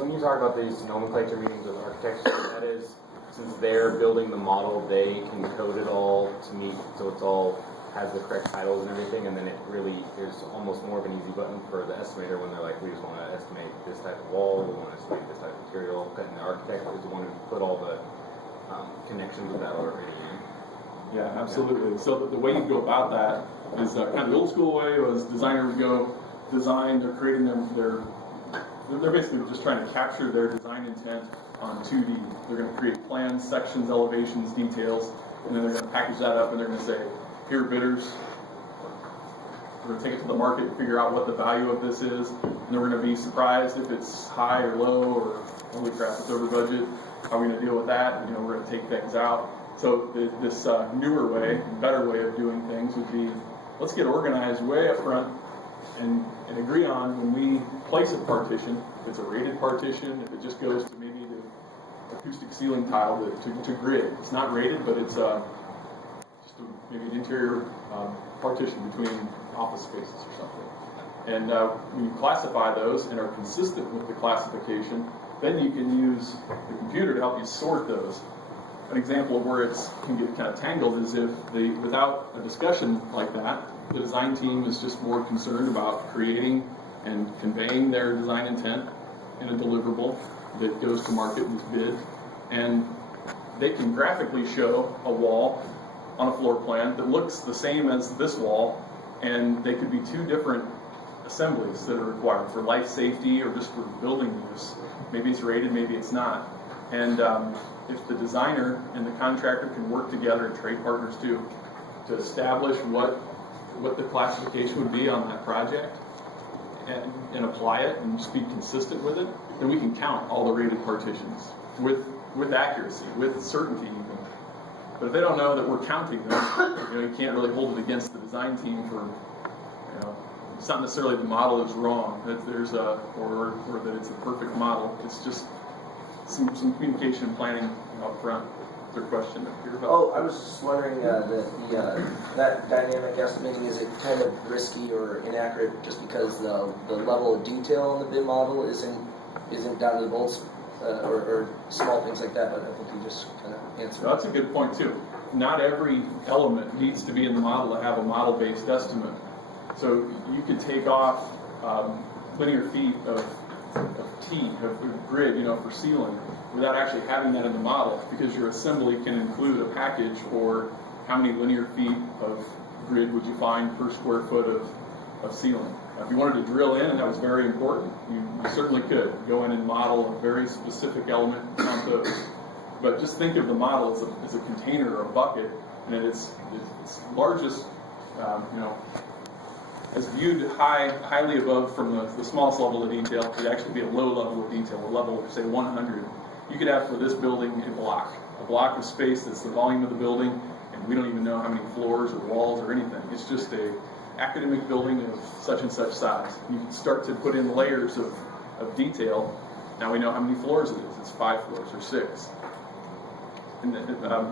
So when you talk about these nomenclature meetings with architects, that is, since they're building the model, they can code it all to meet, so it's all has the correct titles and everything, and then it really is almost more of an easy button for the estimator when they're like, we just want to estimate this type of wall, we want to estimate this type of material, and the architect is the one who put all the connections with that already in. Yeah, absolutely. So the way you go about that is kind of the old school way was designer would go design, they're creating they're basically just trying to capture their design intent on 2D. They're going to create plans, sections, elevations, details, and then they're going to package that up and they're going to say, here bidders, we're going to take it to the market and figure out what the value of this is, and then we're going to be surprised if it's high or low, or holy crap, it's over budget. How are we going to deal with that? You know, we're going to take things out. So this newer way, better way of doing things would be, let's get organized way up front and agree on when we place a partition, if it's a rated partition, if it just goes to maybe the acoustic ceiling tile to grid. It's not rated, but it's maybe an interior partition between office spaces or something. And when you classify those and are consistent with the classification, then you can use the computer to help you sort those. An example of where it can get kind of tangled is if without a discussion like that, the design team is just more concerned about creating and conveying their design intent in a deliverable that goes to market and is bid. And they can graphically show a wall on a floor plan that looks the same as this wall, and they could be two different assemblies that are required for life safety or just for building use. Maybe it's rated, maybe it's not. And if the designer and the contractor can work together, and trade partners too, to establish what the classification would be on that project and apply it and just be consistent with it, then we can count all the rated partitions with accuracy, with certainty even. But if they don't know that we're counting them, you can't really hold it against the design team for, it's not necessarily the model is wrong, that there's or that it's a perfect model. It's just some communication and planning up front. Is there a question up here about? Oh, I was just wondering that dynamic estimating, is it kind of risky or inaccurate just because the level of detail on the BIM model isn't down to the bolts or small things like that? But I think you just kind of answered. That's a good point too. Not every element needs to be in the model to have a model-based estimate. So you could take off linear feet of grid, for ceiling, without actually having that in the model, because your assembly can include a package for how many linear feet of grid would you find per square foot of ceiling. Now, if you wanted to drill in, and that was very important, you certainly could go in and model a very specific element and count those. But just think of the model as a container or a bucket, and at its largest, as viewed highly above from the smallest level of detail, could actually be a low level of detail, a level of, say, 100. You could have for this building a block of space that's the volume of the building, and we don't even know how many floors or walls or anything. It's just a academic building of such and such size. You can start to put in layers of detail. Now we know how many floors it is. It's 5 floors or 6. And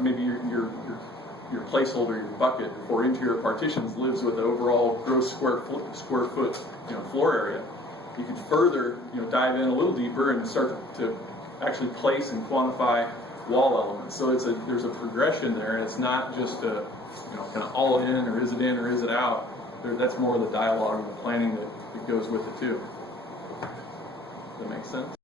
maybe your placeholder, your bucket for interior partitions lives with the overall gross square foot floor area. You could further dive in a little deeper and start to actually place and quantify wall elements. So there's a progression there, and it's not just a kind of all in or is it out. That's more of the dialogue and the planning that goes with it too. Does that make sense?